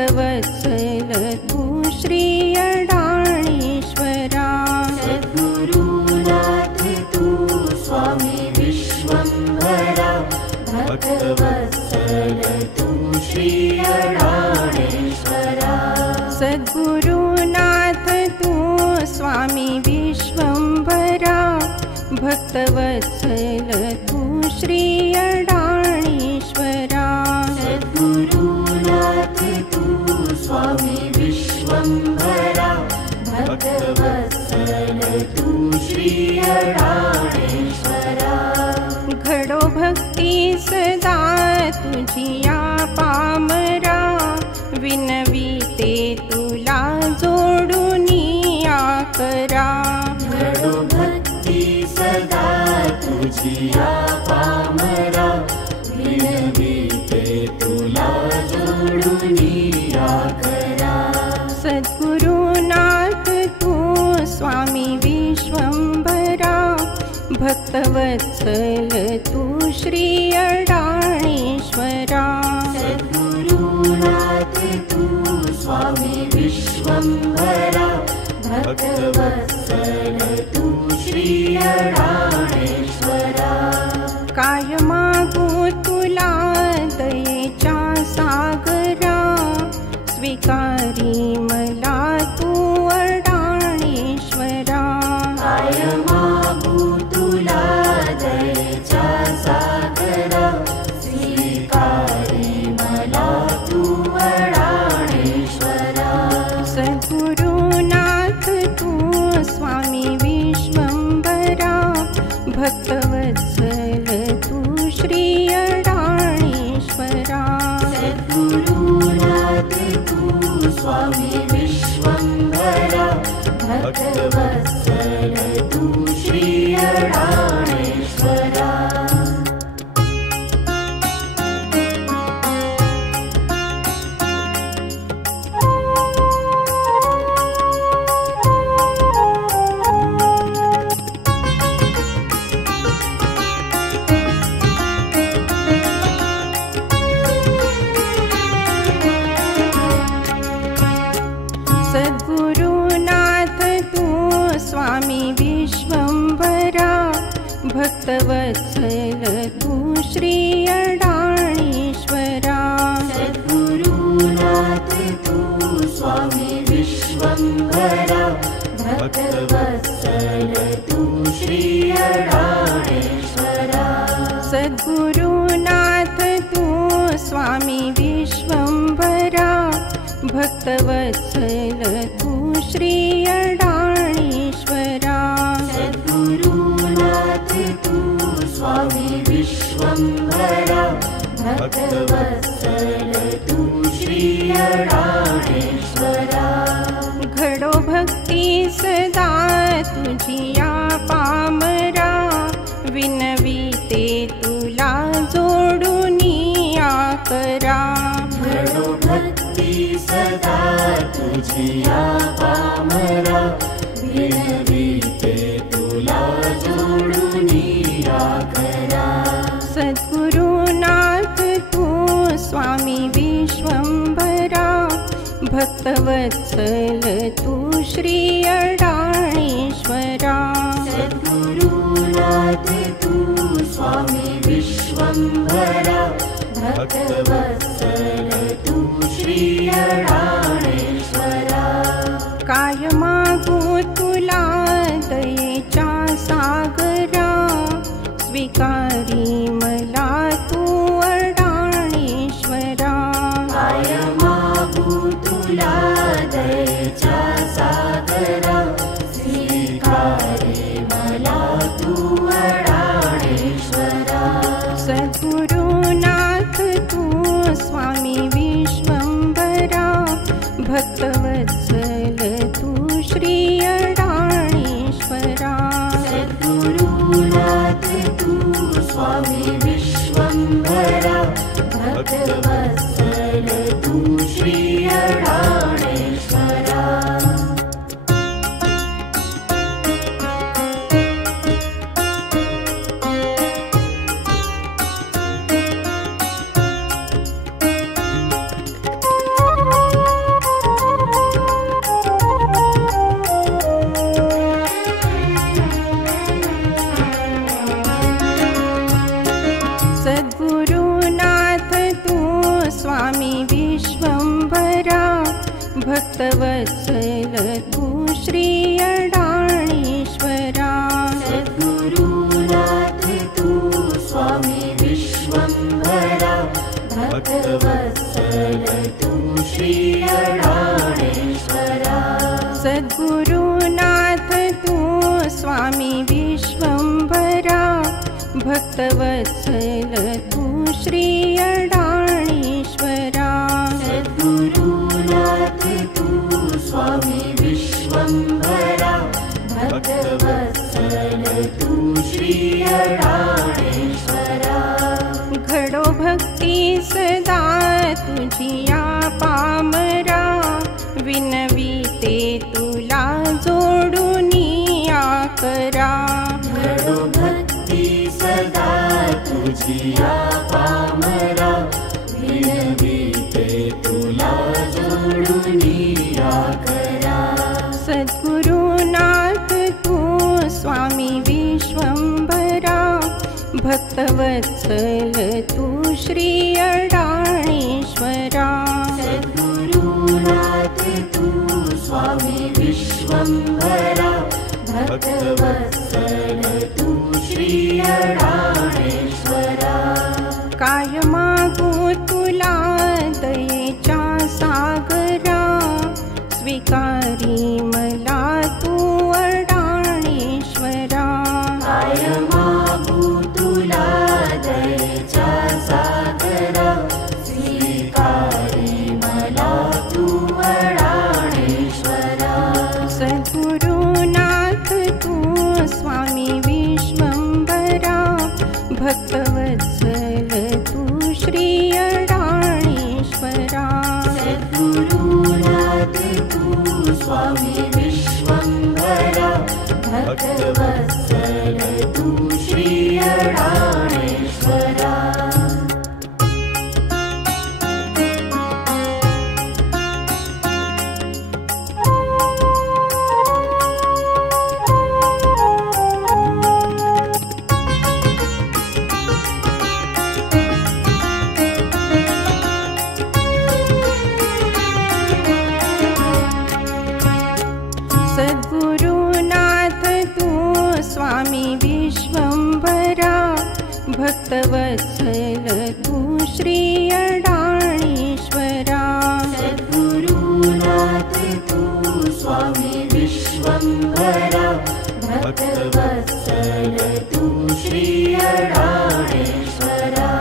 भक्तवत्सल तू श्री अडाणीश्वरा। सद्गुरुनाथ तू स्वामी विश्वंभरा, भक्तवत्सल तू श्री अडाणीश्वरा। सद्गुरुनाथ तू स्वामी विश्वंभरा, भक्तवत्सल तू श्री अडाणीश्वरा। सद्गुरुनाथ तू स्वामी विश्वंभरा, भक्तवत्सल तू श्री अडाणीश्वरा। घडो भक्ती सदा तुझिया पामरा, विनविते तुला जोडुनिया करा। घडो भक्ती सदा तुझिया पामरा, विनविते तुला जोडुनिया करा। सद्गुरुनाथ तू स्वामी विश्वंभरा, भक्तवत्सल तू श्री अडाणीश्वरा। सद्गुरुनाथ तू स्वामी विश्वंभरा, भक्तवत्सल तू श्री अडाणीश्वरा। काय मागू तुला दयेच्या सागरा, स्वीकारी मला तू अडाणीश्वरा। काय मागू तुला दयेच्या सागरा, स्वीकारी मला तू अडाणीश्वरा। सद्गुरुनाथ तू स्वामी विश्वंभरा, भक्तवत्सल तू श्री अडाणीश्वरा। सद्गुरुनाथ तू स्वामी विश्वंभरा, भक्तवत्सल तू श्री अडाणीश्वरा। सद्गुरुनाथ तू स्वामी विश्वंभरा, भक्तवत्सल तू श्री अडाणीश्वरा। सद्गुरुनाथ तू स्वामी विश्वंभरा, भक्तवत्सल तू श्री अडाणीश्वरा। सद्गुरुनाथ तू स्वामी विश्वंभरा, भक्तवत्सल तू श्री अडाणीश्वरा। सद्गुरुनाथ तू स्वामी विश्वंभरा, भक्तवत्सल तू श्री अडाणीश्वरा। घडो भक्ती सदा तुझिया पामरा, विनविते तुला जोडुनिया करा। घडो भक्ती सदा तुझिया पामरा, विनविते तुला जोडुनिया करा। सद्गुरुनाथ तू स्वामी विश्वंभरा, भक्तवत्सल तू श्री अडाणीश्वरा। सद्गुरुनाथ तू स्वामी विश्वंभरा, भक्तवत्सल तू श्री अडाणीश्वरा। काय मागू तुला दयेच्या सागरा, स्वीकारी मला तू अडाणीश्वरा। काय मागू तुला दयेच्या सागरा, स्वीकारी मला तू अडाणीश्वरा। सद्गुरुनाथ तू स्वामी विश्वंभरा, भक्तवत्सल तू श्री अडाणीश्वरा। सद्गुरुनाथ तू स्वामी विश्वंभरा, भक्तवत्सल तू श्री अडाणीश्वरा। भक्तवत्सल तू श्री अडाणीश्वरा सद्गुरुनाथ तू स्वामी विश्वंभरा भक्तवत्सल तू श्री अडाणेश्वरा घडो भक्ती सदा तुझिया पामरा विनविते तुला जोडुनिया करा घडो भक्ती सदा तुझिया पामरा विनविते तुला जोडुनिया करा सद्गुरुनाथ तू स्वामी विश्वंभरा भक्तवत्सल तू श्री अडाणीश्वरा सद्गुरुनाथ तू स्वामी विश्वंभरा भक्तवत्सल तू श्री अडाणेश्वरा काय मागू तुला दयेच्या सागरा स्वीकारी मला तू अडाणीश्वरा काय मागू तुला दयेच्या सागरा स्वीकारी मला तू अडाणेश्वरा सद्गुरुनाथ तू स्वामी विश्वंभरा भक्तवत्सल तू श्री अडाणीश्वरा सद्गुरुनाथ तू स्वामी विश्वंभरा भक्तवत्सल तू श्री अडाणेश्वरा सद्गुरुनाथ तू स्वामी विश्वंभरा भक्तवत्सल तू श्री अडाणीश्वरा सद्गुरुनाथ तू स्वामी विश्वंभरा भक्तवत्सल तू श्री अडाणेश्वरा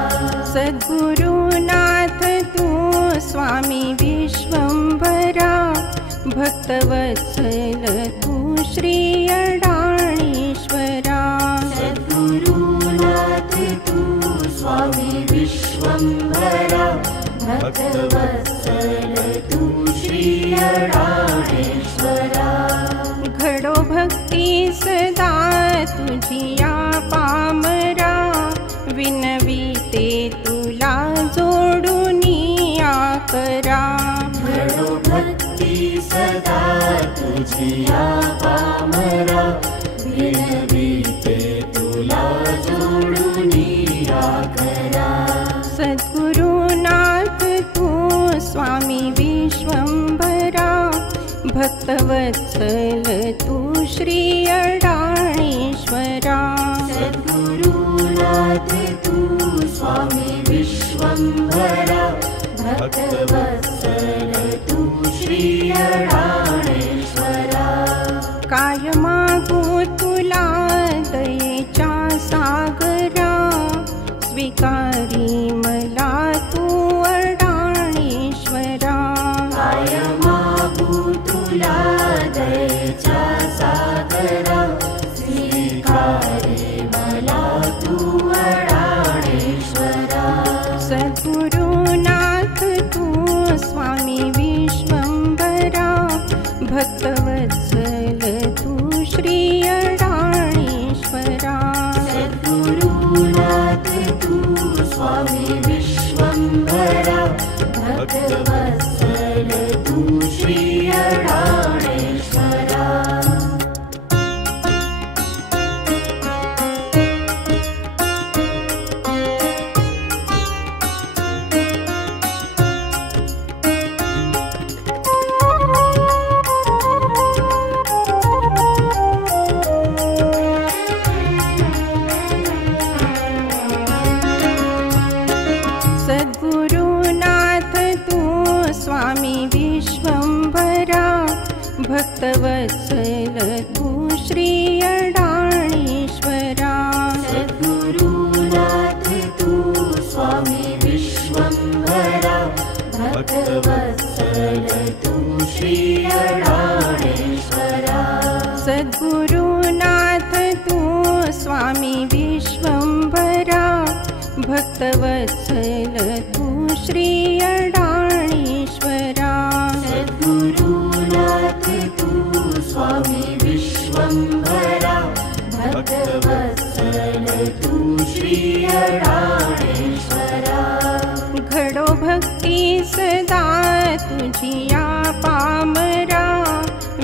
सद्गुरुनाथ तू स्वामी विश्वंभरा भक्तवत्सल तू श्री अडाणीश्वरा सद्गुरुनाथ तू स्वामी विश्वंभरा भक्तवत्सल तू श्री अडाणेश्वरा घडो भक्ती सदा तुझिया पामरा विनविते तुला जोडुनिया करा घडो भक्ती सदा तुझिया पामरा विनविते तुला जोडुनिया करा सद्गुरुनाथ तू स्वामी विश्वंभरा भक्तवत्सल तू श्री अडाणीश्वरा सद्गुरुनाथ तू स्वामी विश्वंभरा भक्तवत्सल तू श्री अडाणेश्वरा काय मागू तुला दयेच्या सागरा स्वीकारी मला तू अडाणीश्वरा काय मागू तुला दयेच्या सागरा स्वीकारी मला तू अडाणेश्वरा सद्गुरुनाथ तू स्वामी विश्वंभरा भक्तवत्सल तू श्री अडाणीश्वरा सद्गुरुनाथ तू स्वामी विश्वंभरा भक्तवत्सल तू श्री अडाणेश्वरा सद्गुरुनाथ तू स्वामी विश्वंभरा, भक्तवत्सल तू श्री अडाणीश्वरा। सद्गुरुनाथ तू स्वामी विश्वंभरा, भक्तवत्सल तू श्री अडाणीश्वरा। घडो भक्ती सदा तुझिया पामरा,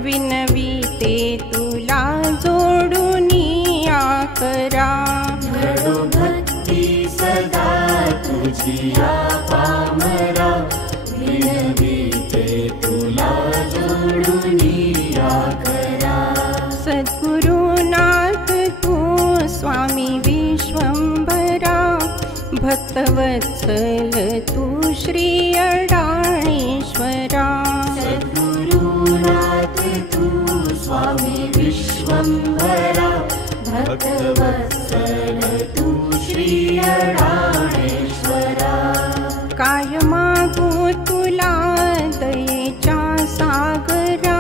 विनविते तुला जोडुनिया करा। घडो भक्ती सदा तुझिया पामरा, विनविते तुला जोडुनिया करा। सद्गुरुनाथ तू स्वामी विश्वंभरा, भक्तवत्सल तू श्री अडाणीश्वरा। सद्गुरुनाथ तू स्वामी विश्वंभरा, भक्तवत्सल तू श्री अडाणीश्वरा। काय मागू तुला दयेच्या सागरा,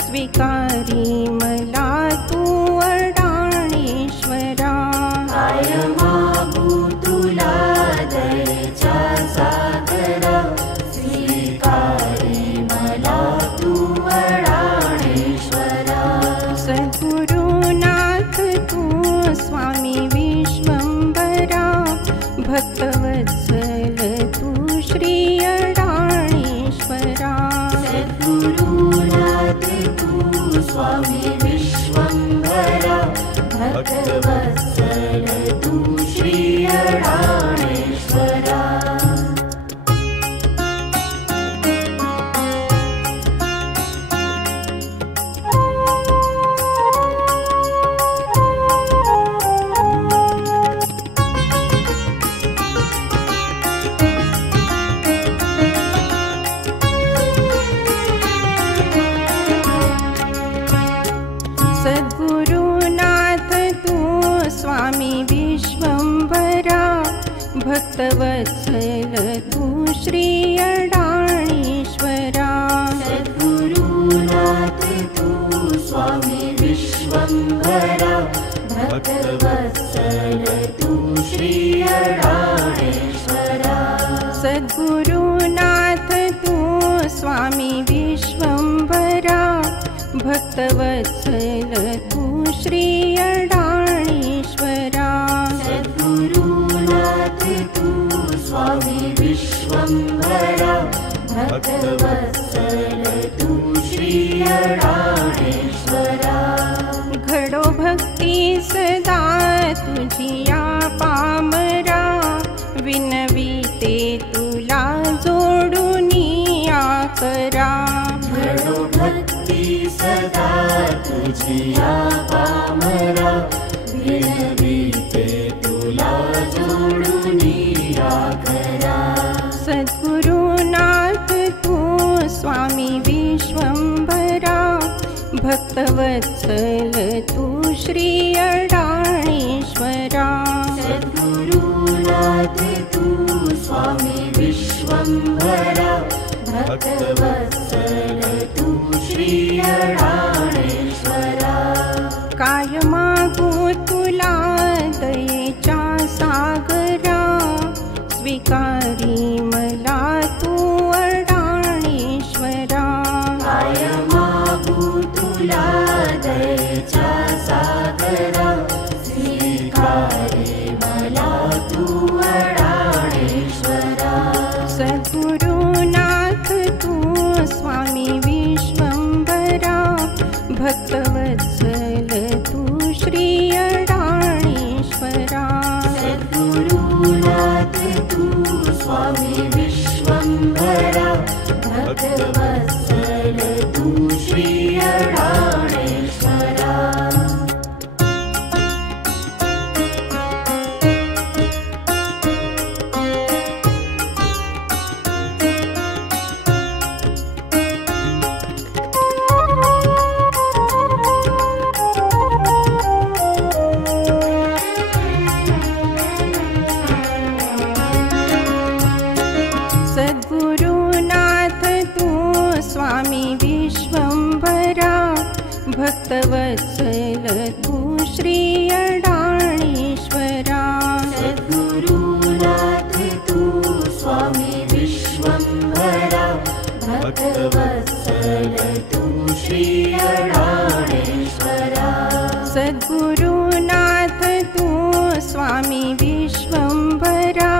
स्वीकारी मला तू अडाणीश्वरा। काय मागू तुला दयेच्या सागरा, स्वीकारी मला तू अडाणीश्वरा। सद्गुरुनाथ तू स्वामी विश्वंभरा, भक्तवत्सल तू श्री अडाणीश्वरा। सद्गुरुनाथ तू स्वामी विश्वंभरा, भक्तवत्सल तू श्री अडाणीश्वरा। सद्गुरुनाथ तू स्वामी विश्वंभरा, भक्तवत्सल तू श्री अडाणीश्वरा। सद्गुरुनाथ तू स्वामी विश्वंभरा, भक्तवत्सल तू श्री अडाणीश्वरा। सद्गुरुनाथ तू स्वामी विश्वंभरा, भक्तवत्सल तू श्री अडाणीश्वरा। सद्गुरुनाथ तू स्वामी विश्वंभरा, भक्तवत्सल तू श्री अडाणीश्वरा। घडो भक्ती सदा तुझिया पामरा, विनविते तुला जोडुनिया करा। घडो भक्ती सदा तुझिया पामरा, विनविते तुला जोडुनिया करा। सद्गुरुनाथ तू स्वामी विश्वंभरा, भक्तवत्सल तू श्री अडाणीश्वरा। सद्गुरुनाथ तू स्वामी विश्वंभरा, भक्तवत्सल तू श्री अडाणीश्वरा। काय मागू तुला दयेच्या सागरा, स्वीकारी मला तू अडाणीश्वरा। काय मागू तुला दयेच्या सागरा, स्वीकारी मला तू अडाणीश्वरा। सद्गुरुनाथ तू स्वामी विश्वंभरा, भक्तवत्सल तू श्री अडाणीश्वरा। सद्गुरुनाथ तू स्वामी भक्तवत्सल तू श्री अडाणीश्वरा। सद्गुरुनाथ तू स्वामी विश्वंभरा, भक्तवत्सल तू श्री अडाणीश्वरा। सद्गुरुनाथ तू स्वामी विश्वंभरा,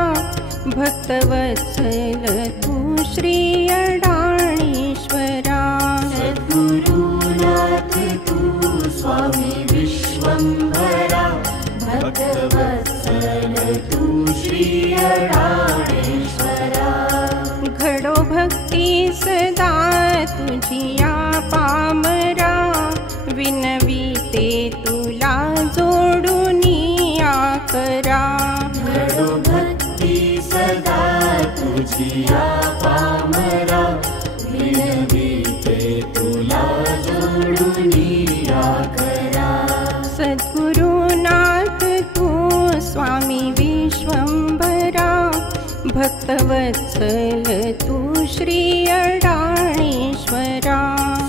भक्तवत्सल तू श्री अडाणीश्वरा। सद्गुरुनाथ तू स्वामी विश्वंभरा, भक्तवत्सल तू श्री अडाणीश्वरा। घडो भक्ती सदा तुझिया पामरा, विनविते तुला जोडुनिया करा। घडो भक्ती सदा तुझिया पामरा, विनविते तुला जोडुनिया करा। सद्गुरुनाथ तू स्वामी विश्वंभरा, भक्तवत्सल तू श्री अडाणीश्वरा।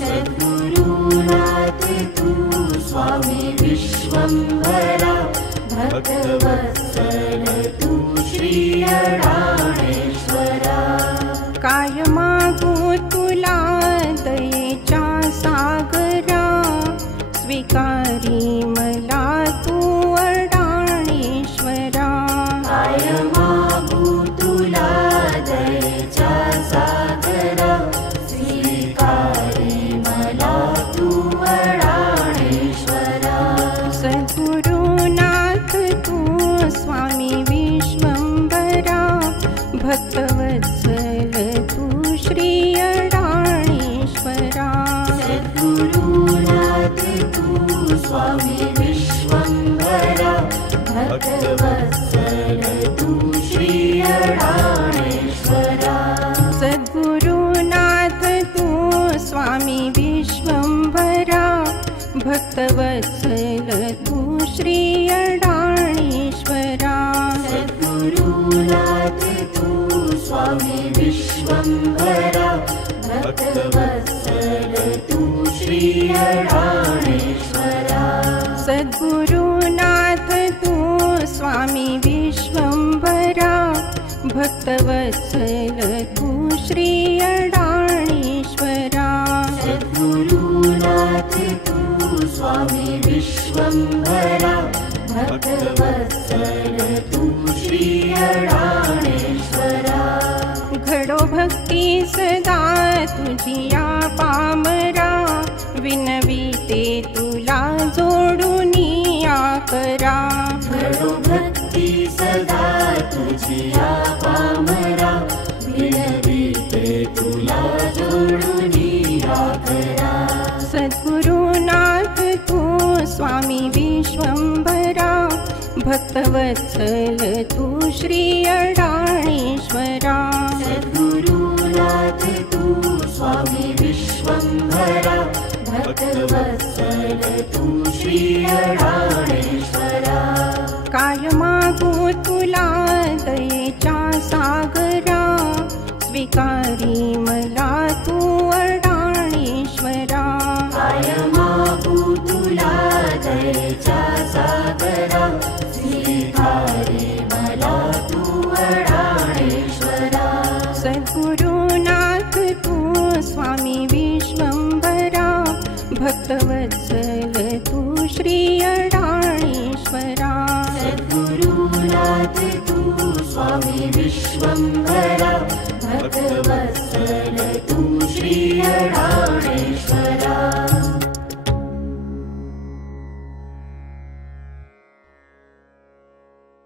सद्गुरुनाथ तू स्वामी विश्वंभरा, भक्तवत्सल तू श्री अडाणीश्वरा। काय मागू तुला दयेच्या सागरा, स्वीकारी मला तू अडाणीश्वरा। काय मागू तुला दयेच्या सागरा, स्वीकारी मला तू अडाणीश्वरा। सद्गुरुनाथ तू स्वामी विश्वंभरा, भक्तवत्सल तू श्री अडाणीश्वरा। सद्गुरुनाथ तू स्वामी विश्वंभरा, भक्तवत्सल तू श्री अडाणीश्वरा। सद्गुरुनाथ तू स्वामी विश्वंभरा, भक्तवत्सल तू श्री अडाणीश्वरा। सद्गुरुनाथ तू स्वामी विश्वंभरा, भक्तवत्सल तू श्री अडाणीश्वरा। सद्गुरुनाथ तू स्वामी विश्वंभरा, भक्तवत्सल तू श्री अडाणीश्वरा। सद्गुरुनाथ तू स्वामी विश्वंभरा, भक्तवत्सल तू श्री अडाणीश्वरा। घडो भक्ती सदा तुझिया पामरा, विनविते तुला जोडुनिया करा। घडो भक्ती सदा तुझिया पामरा, विनविते तुला जोडुनिया करा। सद्गुरुनाथ तू स्वामी विश्वंभरा, भक्तवत्सल तू श्री अडाणीश्वरा। सद्गुरुनाथ तू स्वामी विश्वंभरा, भक्तवत्सल तू श्री अडाणीश्वरा। काय मागू तुला दयेच्या सागरा, स्वीकारी मला तू अडाणीश्वरा। काय मागू तुला दयेच्या सागरा, स्वीकारी मला तू अडाणीश्वरा। सद्गुरुनाथ तू स्वामी विश्वंभरा, भक्तवत्सल तू श्री अडाणीश्वरा। सद्गुरुनाथ तू स्वामी विश्वंभरा, भक्तवत्सल तू श्री अडाणीश्वरा।